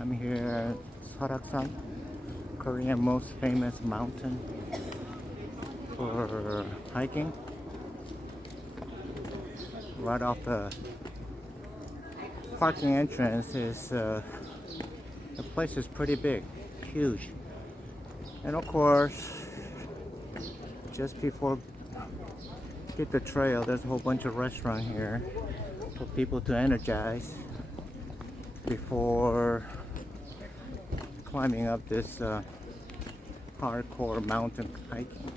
I'm here at SeorakSan, Korean most famous mountain for hiking. Right off the parking entrance is the place is pretty big, huge, and of course, just before hit the trail, there's a whole bunch of restaurants here for people to energize before climbing up this hardcore mountain hiking.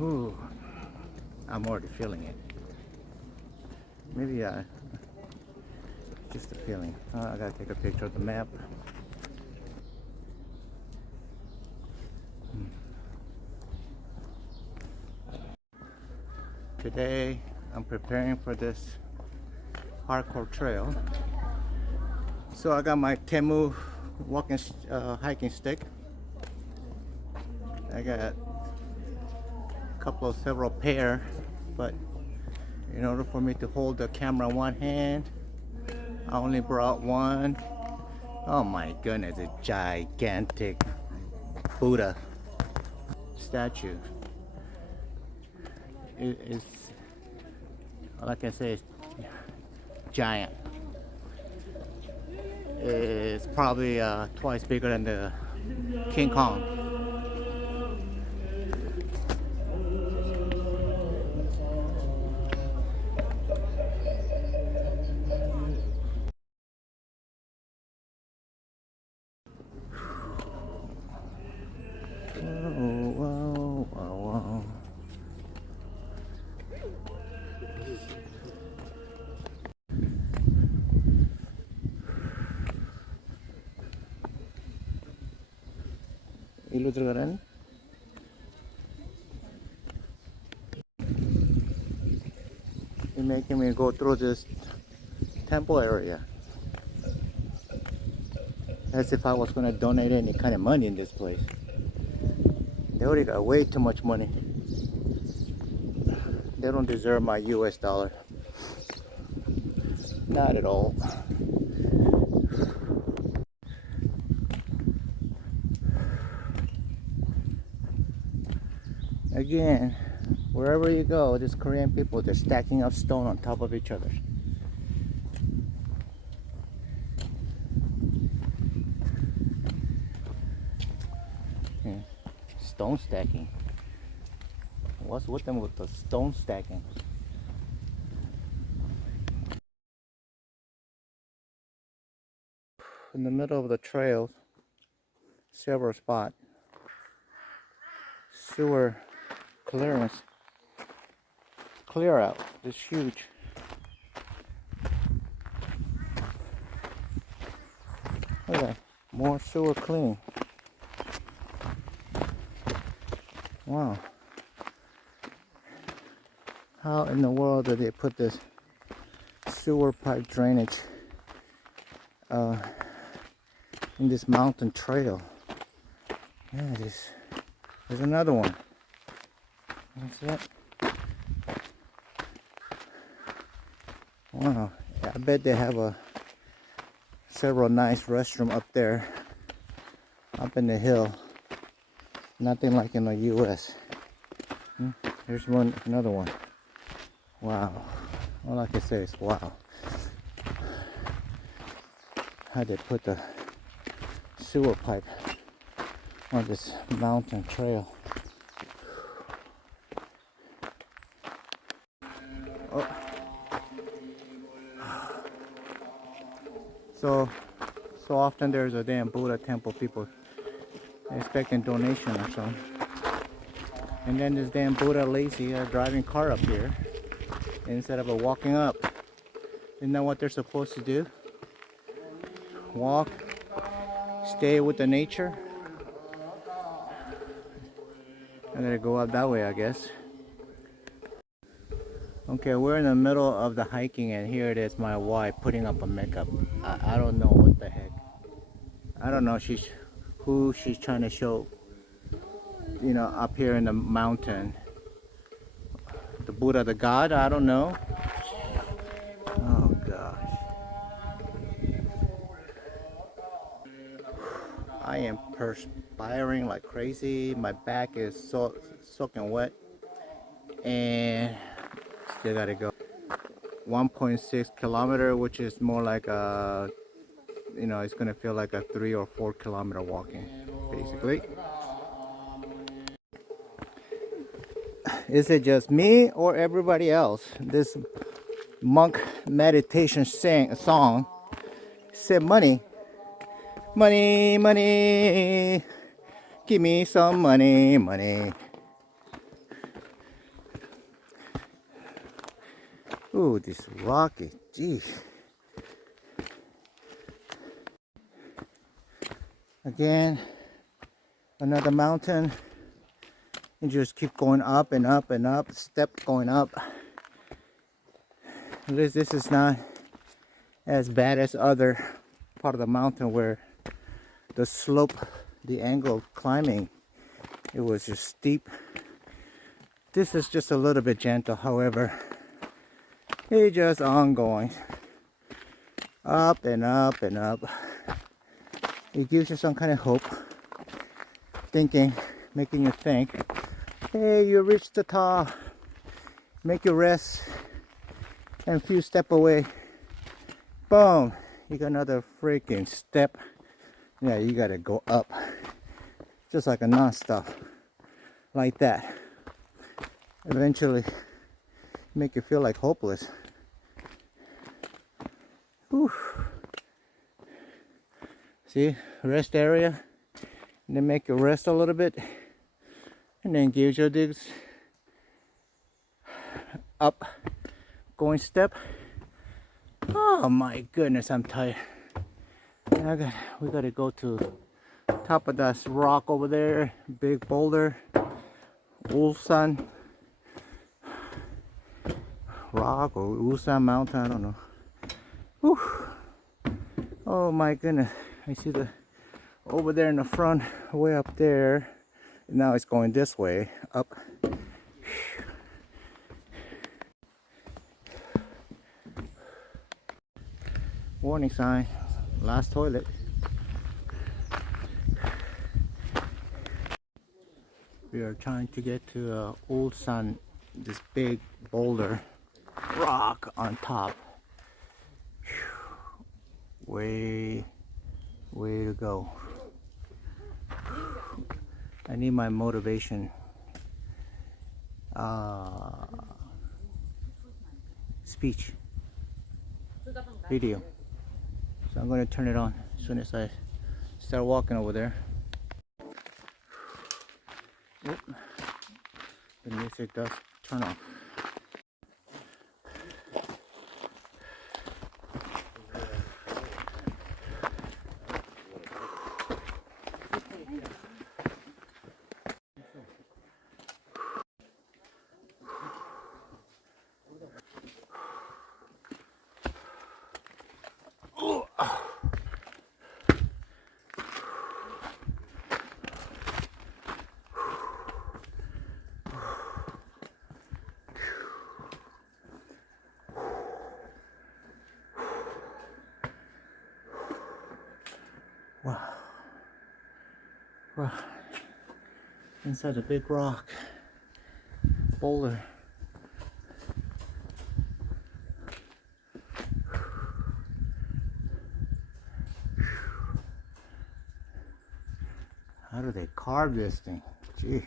Ooh, I'm already feeling it. Maybe just a feeling. I gotta take a picture of the map. Today I'm preparing for this hardcore trail. So I got my Temu walking hiking stick. I got several pair, but in order for me to hold the camera in one hand, I only brought one. Oh my goodness, a gigantic Buddha statue. It's, like I say, it's giant. It's probably twice bigger than the King Kong. Whoa, whoa, whoa, whoa. 일로 들어가라니? You're making me go through this temple area as if I was going to donate any kind of money in this place. They already got way too much money. They don't deserve my US dollar. Not at all. Again, wherever you go, these Korean people, they're stacking up stone on top of each other. Yeah. Stone stacking. What's with them with the stone stacking? In the middle of the trail, several spots, sewer clearance, clear out. This huge. Look at that, more sewer cleaning. Wow. How in the world did they put this sewer pipe drainage in this mountain trail? Yeah, there's another one. That's it. Wow. I bet they have several nice restrooms up there, up in the hill. Nothing like in the US. Here's another one. Wow. All I can say is wow. How they put the sewer pipe on this mountain trail. Oh. So often there's a damn Buddha temple, people expecting donation or something. And then this damn Buddha lazy driving car up here instead of walking up. Isn't that what they're supposed to do? Walk, stay with the nature. I'm gonna go up that way, I guess. Okay, we're in the middle of the hiking, and here it is, my wife putting up a makeup. I don't know what the heck. I don't know who she's trying to show, you know, up here in the mountain. The Buddha, the God, I don't know. Oh gosh. I am perspiring like crazy. My back is soaking wet, and still gotta go 1.6 kilometer, which is more like a, it's gonna feel like a 3 or 4 kilometer walking, basically. Is it just me or everybody else? This monk meditation song said, money, money, money, give me some money, money. Ooh, this rocky, geez. Again, another mountain. And just keep going up and up and up, step going up. At least this is not as bad as other part of the mountain where the slope, the angle of climbing, it was just steep. This is just a little bit gentle, however, it's just ongoing. Up and up and up. It gives you some kind of hope, making you think, hey, you reached the top. Make your rest, and a few steps away, boom, you got another freaking step. Yeah, you gotta go up, just like a non-stop, like that. Eventually, make you feel like hopeless. Whew. See, rest area, and then make you rest a little bit, and then give you this up going step. Oh my goodness, I'm tired. We gotta go to top of that rock over there, big boulder, Ulsan rock or Ulsan mountain, I don't know. Whew. Oh my goodness, I see the over there in the front, way up there. Now it's going this way up. Warning sign, last toilet. We are trying to get to Ulsan, this big boulder rock on top. Way to go. I need my motivation speech video. So I'm going to turn it on as soon as I start walking over there. Oop. The music does turn off. Wow. Inside a big rock boulder. How do they carve this thing? Gee.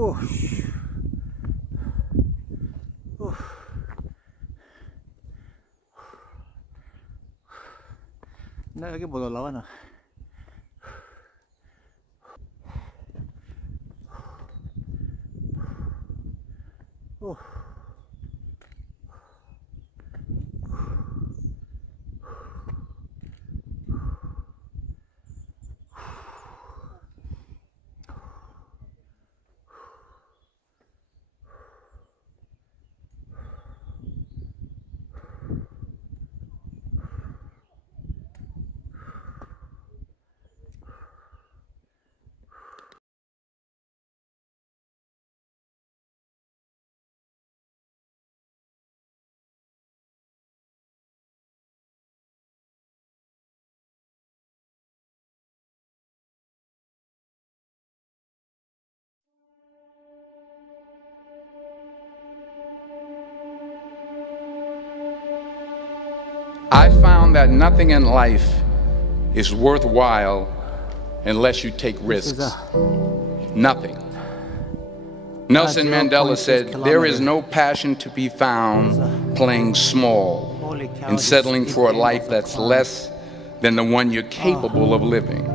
Oh. Oh. 나 여기 못 올라가 나. 오. I found that nothing in life is worthwhile unless you take risks. Nothing. Nelson Mandela said, "There is no passion to be found playing small and settling for a life that's less than the one you're capable of living."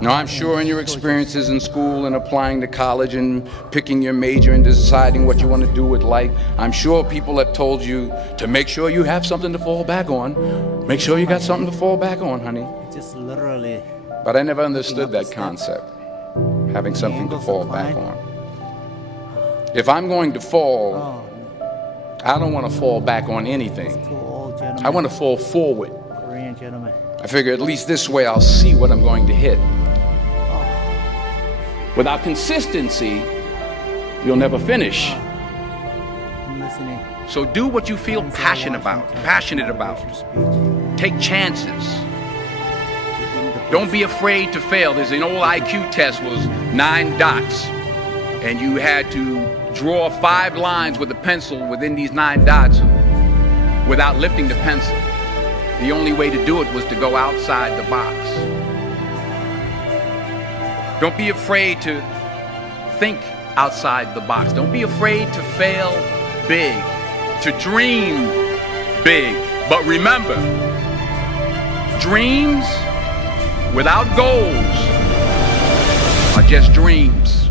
Now, I'm sure in your experiences in school and applying to college and picking your major and deciding what you want to do with life, I'm sure people have told you to make sure you have something to fall back on. Make sure you got something to fall back on, honey. Just literally. But I never understood that concept, having something to fall back on. If I'm going to fall, I don't want to fall back on anything. I want to fall forward. Korean gentleman. I figure at least this way I'll see what I'm going to hit. Without consistency, you'll never finish. I'm listening. So do what you feel passionate about. Take chances. Don't be afraid to fail. There's an old IQ test, was 9 dots, and you had to draw 5 lines with a pencil within these 9 dots without lifting the pencil. The only way to do it was to go outside the box. Don't be afraid to think outside the box. Don't be afraid to fail big, to dream big. But remember, dreams without goals are just dreams.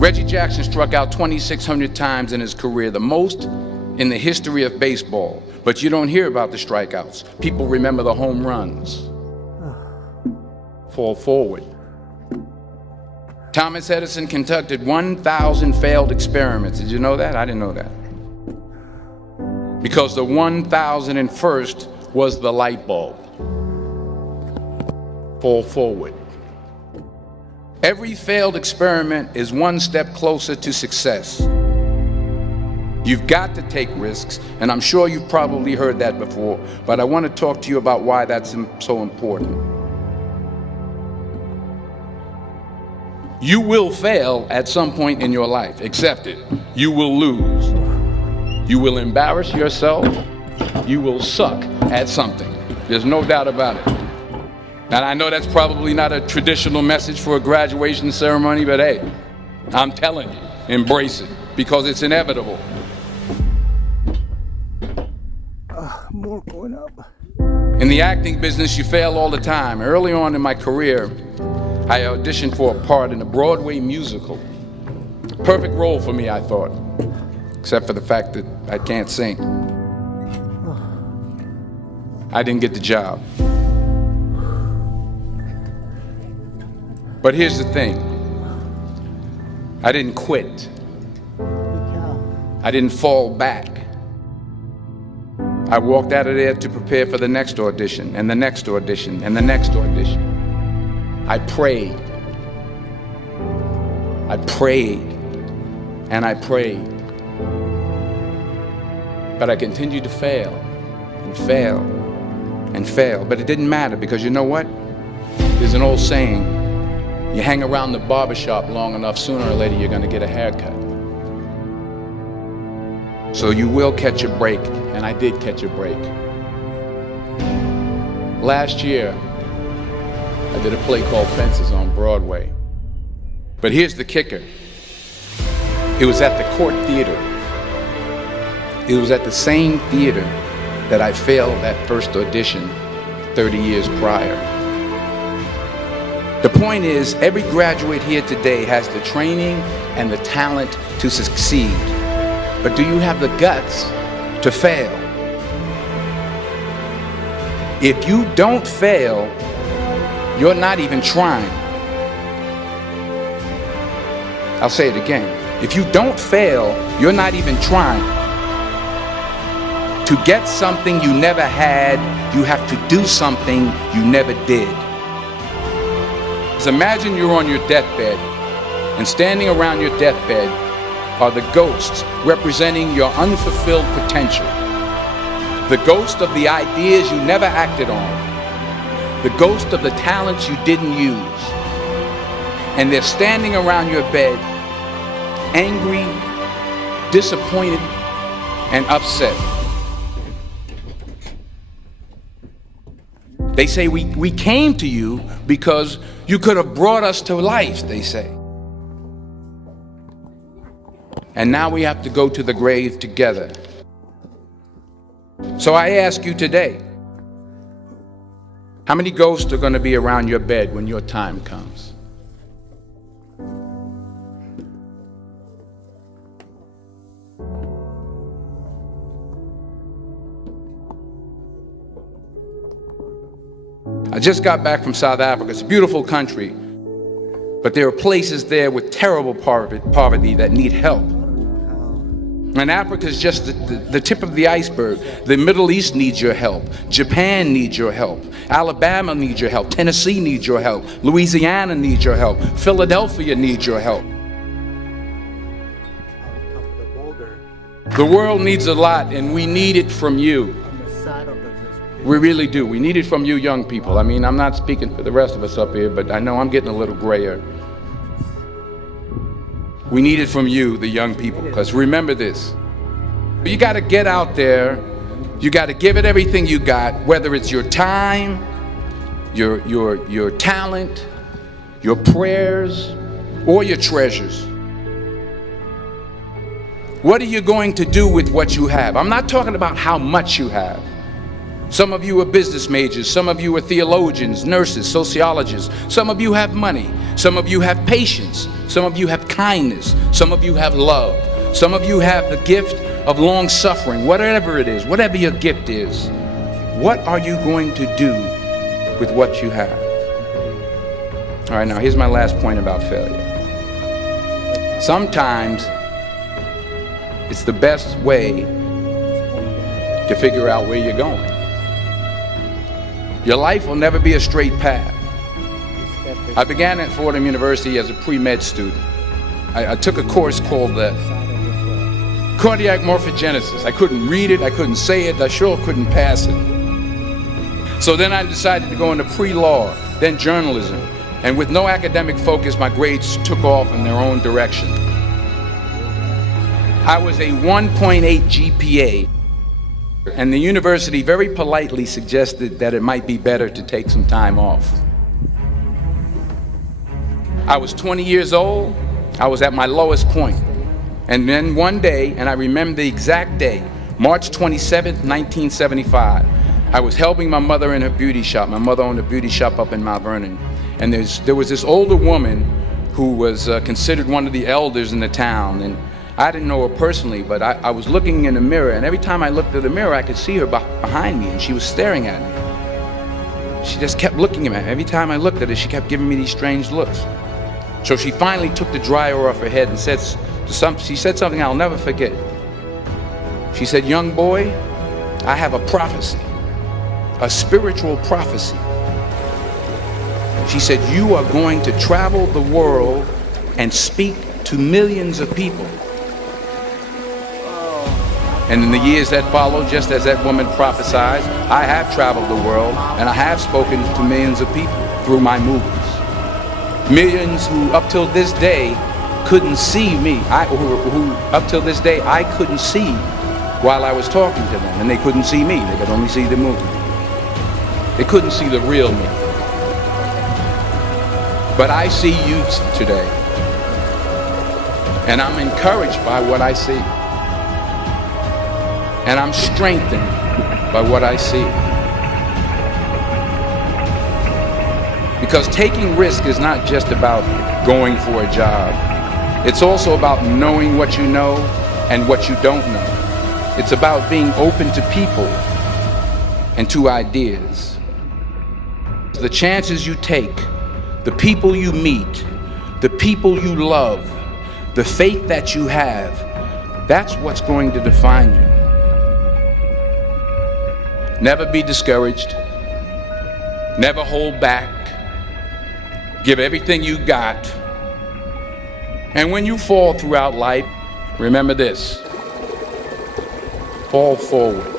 Reggie Jackson struck out 2,600 times in his career, the most in the history of baseball. But you don't hear about the strikeouts. People remember the home runs. Fall forward. Thomas Edison conducted 1,000 failed experiments. Did you know that? I didn't know that. Because the 1,001st was the light bulb. Fall forward. Every failed experiment is one step closer to success. You've got to take risks, and I'm sure you've probably heard that before, but I want to talk to you about why that's so important. You will fail at some point in your life. Accept it. You will lose. You will embarrass yourself. You will suck at something. There's no doubt about it. And I know that's probably not a traditional message for a graduation ceremony, but hey, I'm telling you, embrace it, because it's inevitable. More going up. In the acting business, you fail all the time. Early on in my career, I auditioned for a part in a Broadway musical. Perfect role for me, I thought, except for the fact that I can't sing. I didn't get the job. But here's the thing. I didn't quit. I didn't fall back. I walked out of there to prepare for the next audition, and the next audition, and the next audition. I prayed. I prayed. And I prayed. But I continued to fail, and fail, and fail. But it didn't matter, because you know what? There's an old saying, you hang around the barbershop long enough, sooner or later you're gonna get a haircut. So you will catch a break, and I did catch a break. Last year, I did a play called Fences on Broadway. But here's the kicker. It was at the Court Theater. It was at the same theater that I failed that first audition 30 years prior. The point is, every graduate here today has the training and the talent to succeed. But do you have the guts to fail? If you don't fail, you're not even trying. I'll say it again. If you don't fail, you're not even trying. To get something you never had, you have to do something you never did. So imagine you're on your deathbed, and standing around your deathbed are the ghosts representing your unfulfilled potential. The ghost of the ideas you never acted on. The ghost of the talents you didn't use. And they're standing around your bed, angry, disappointed, and upset. They say we came to you because you could have brought us to life, they say. And now we have to go to the grave together. So I ask you today, how many ghosts are going to be around your bed when your time comes? I just got back from South Africa. It's a beautiful country, but there are places there with terrible poverty that need help. And Africa is just the tip of the iceberg. The Middle East needs your help. Japan needs your help. Alabama needs your help. Tennessee needs your help. Louisiana needs your help. Philadelphia needs your help. The world needs a lot, and we need it from you. We really do. We need it from you young people. I mean, I'm not speaking for the rest of us up here, but I know I'm getting a little grayer. We need it from you, the young people, because remember this. You got to get out there. You got to give it everything you got, whether it's your time, your talent, your prayers, or your treasures. What are you going to do with what you have? I'm not talking about how much you have. Some of you are business majors, some of you are theologians, nurses, sociologists, some of you have money, some of you have patience, some of you have kindness, some of you have love, some of you have the gift of long suffering, whatever it is, whatever your gift is. What are you going to do with what you have? All right, now here's my last point about failure. Sometimes it's the best way to figure out where you're going. Your life will never be a straight path. I began at Fordham University as a pre-med student. I took a course called cardiac morphogenesis. I couldn't read it, I couldn't say it, I sure couldn't pass it. So then I decided to go into pre-law, then journalism. And with no academic focus, my grades took off in their own direction. I was a 1.8 GPA. And the university very politely suggested that it might be better to take some time off. I was 20 years old. I was at my lowest point. And then one day, and I remember the exact day, March 27th, 1975, I was helping my mother in her beauty shop. My mother owned a beauty shop up in Mount Vernon. And there was this older woman who was considered one of the elders in the town. And I didn't know her personally, but I was looking in the mirror, and every time I looked at the mirror, I could see her behind me, and she was staring at me. She just kept looking at me. Every time I looked at her, she kept giving me these strange looks. So she finally took the dryer off her head and she said something I'll never forget. She said, "Young boy, I have a prophecy, a spiritual prophecy." She said, "You are going to travel the world and speak to millions of people." And in the years that followed, just as that woman prophesied, I have traveled the world and I have spoken to millions of people through my movies. Millions who up till this day couldn't see me, who up till this day I couldn't see while I was talking to them, and they couldn't see me, they could only see the movie. They couldn't see the real me. But I see you today, and I'm encouraged by what I see. And I'm strengthened by what I see. Because taking risk is not just about going for a job. It's also about knowing what you know and what you don't know. It's about being open to people and to ideas. The chances you take, the people you meet, the people you love, the faith that you have, that's what's going to define you. Never be discouraged. Never hold back. Give everything you got. And when you fall throughout life, remember this: fall forward.